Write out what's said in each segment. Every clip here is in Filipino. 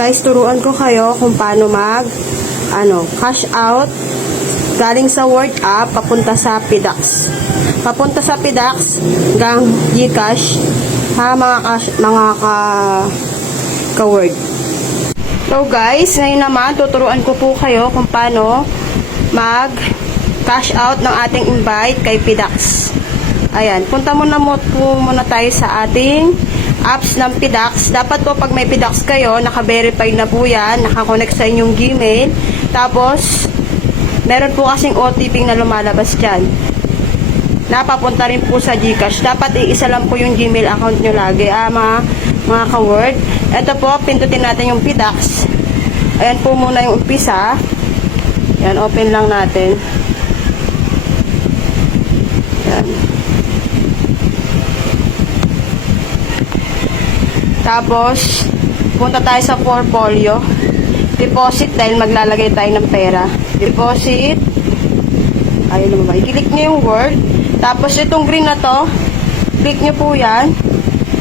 Guys, turuan ko kayo kung paano mag ano, cash out galing sa Word app papunta sa PDAX. Papunta sa PDAX hanggang GCash ha mga cash, mga ka ka-word. So guys, ngayon naman tuturuan ko po kayo kung paano mag cash out ng ating invite kay PDAX. Ayan, punta muna mo po muna tayo sa ating apps ng PDAX. Dapat po pag may PDAX kayo, naka-verify na po yan, nakakonect sa inyong Gmail. Tapos, meron po kasing OTP na lumalabas dyan. Napapunta rin po sa Gcash. Dapat iisa lang po yung Gmail account nyo lagi, ah, mga, mga ka-word. Ito po, pindutin natin yung PDAX. Ayan po muna yung umpisa. Yan, open lang natin. Tapos, punta tayo sa portfolio. Deposit dahil maglalagay tayo ng pera. Deposit. Ayun naman ba? I-click nyo yung word. Tapos, itong green na to, click nyo po yan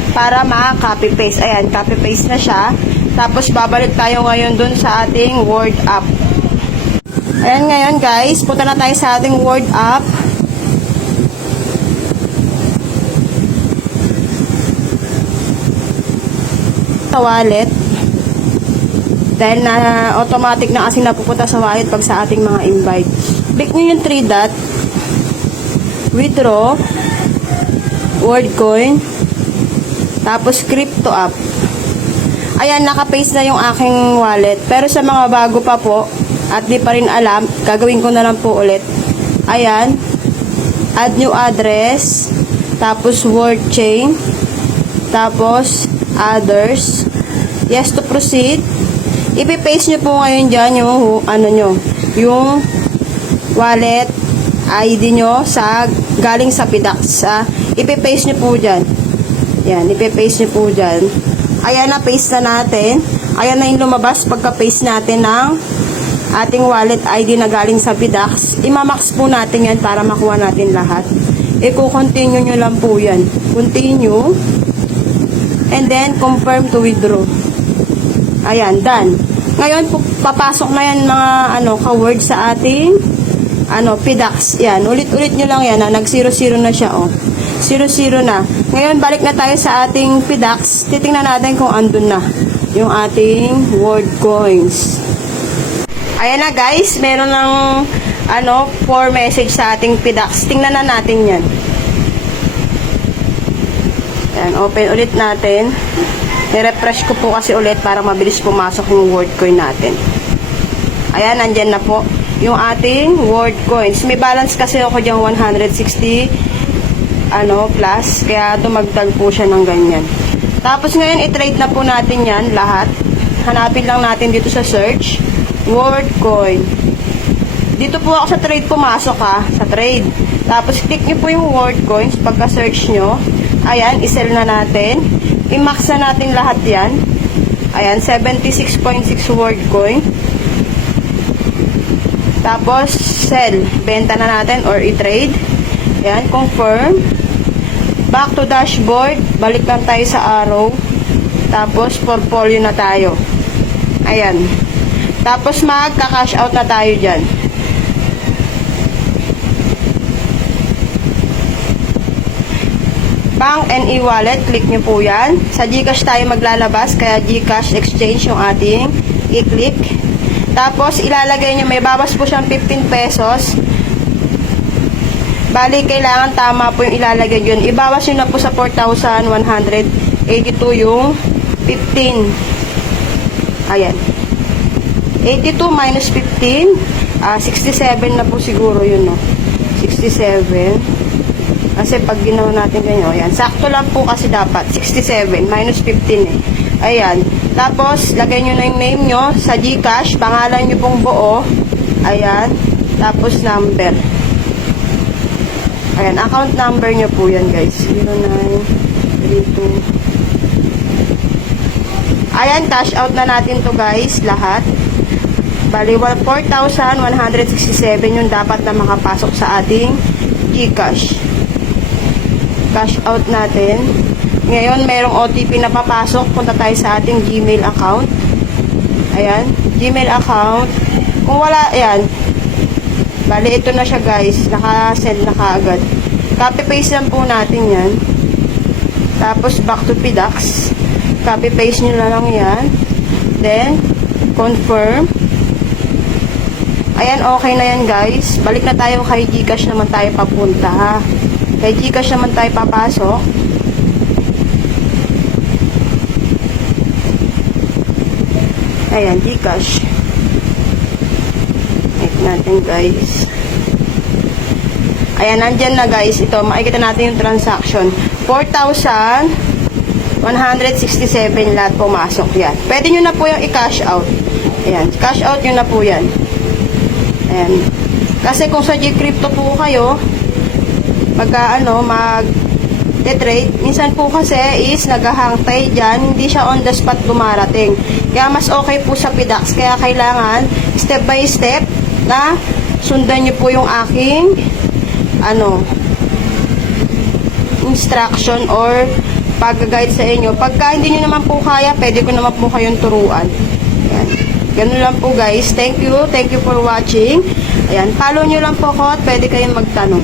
para ma-copy paste. Ayan, copy paste na siya. Tapos, babalik tayo ngayon dun sa ating word app. Ayan ngayon guys, punta na tayo sa ating word app. Sa wallet. Dahil na automatic na kasi napupunta sa wallet pag sa ating mga invite. Click nyo yung 3 dot. Withdraw. Word coin. Tapos crypto app. Ayan, nakapaste na yung aking wallet. Pero sa mga bago pa po, at di pa rin alam, gagawin ko na lang po ulit. Ayan, add new address, tapos word chain, tapos others, yes to proceed. Ipipaste nyo po ngayon dyan yung, ano nyo, yung wallet ID nyo sa, galing sa PIDAX. Ah, ipipaste nyo po dyan. Yan, ipipaste nyo po dyan. Ayan na, paste na natin. Ayan na yung lumabas pagka-paste natin ng ating wallet ID na galing sa PIDAX. Imamax po natin yan para makuha natin lahat. Iko-continue nyo lang po yan. Continue. And then, confirm to withdraw. Ayan, done. Ngayon, papasok na yan mga ano, ka-word sa ating ano, PIDAX. Yan, ulit-ulit nyo lang yan. Ha? Nag-0-0 na siya, oh. 0-0 na. Ngayon, balik na tayo sa ating PIDAX. Titingnan natin kung andun na yung ating word coins. Ayan na guys, meron ng ano, for message sa ating PIDAX. Tingnan na natin yan. Ayan, open ulit natin. I-refresh ko po kasi ulit para mabilis pumasok yung word coin natin. Ayan, nandyan na po yung ating word coins. May balance kasi ako dyan 160 ano, plus. Kaya dumagdag po siya ng ganyan. Tapos ngayon, i-trade na po natin yan lahat. Hanapin lang natin dito sa search. Word coin. Dito po ako sa trade pumasok ha. Sa trade. Tapos click nyo po yung word coins. Pagka-search nyo. Ayan, isell na natin. I-max na natin lahat yan. Ayan, 76.6 word coin. Tapos, sell. Benta na natin or i-trade. Ayan, confirm. Back to dashboard. Balik lang tayo sa arrow. Tapos, portfolio na tayo. Ayan. Tapos, magka-cash out na tayo dyan. Bank and e-wallet, click nyo po yan. Sa Gcash tayo maglalabas, kaya Gcash exchange yung ating i-click. Tapos, ilalagay nyo, may babas po siyang 15 pesos. Bali, kailangan tama po yung ilalagay yun. Ibawas nyo na po sa 4,182 yung 15. Ayan. 82 minus 15, ah 67 na po siguro yun, no? 67. Kasi pag ginawa natin ganyan, oh, ayan. Sakto lang po kasi dapat. 67 minus 15 eh. Ayan. Tapos, lagay nyo na yung name nyo sa Gcash. Pangalan nyo pong buo. Ayan. Tapos, number. Ayan. Account number nyo po yan, guys. 0932. Ayan. Cash out na natin to guys. Lahat. Bali, 4,167 yung dapat na makapasok sa ating Gcash cash out natin. Ngayon, merong OTP na papasok. Punta tayo sa ating Gmail account. Ayan, Gmail account. Kung wala, ayan. Bali, ito na siya guys. Naka-send na kaagad. Copy-paste lang po natin yan. Tapos, back to PDAX. Copy-paste nyo na lang yan. Then, confirm. Ayan, okay na yan guys. Balik na tayo kay Gcash naman tayo papunta ha. Kay Gcash naman tayo papasok. Ayan, Gcash. Check natin guys. Ayan, nandyan na guys. Ito, makikita natin yung transaction. 4,167 lahat pumasok yan. Pwede nyo na po yung i-cash out. Ayan, cash out nyo na po yan. Ayan. Kasi kung sa G-Crypto po kayo, pagka ano, mag trade minsan po kasi is naghahang tayo dyan, hindi siya on the spot dumarating. Kaya mas okay po sa PDAX. Kaya kailangan step by step na sundan nyo po yung aking ano instruction or pag-guide sa inyo. Pagka hindi nyo naman po kaya, pwede ko naman po kayong turuan. Ayan. Ganun lang po guys. Thank you. Thank you for watching. Ayan. Follow nyo lang po ako at pwede kayong magtanong.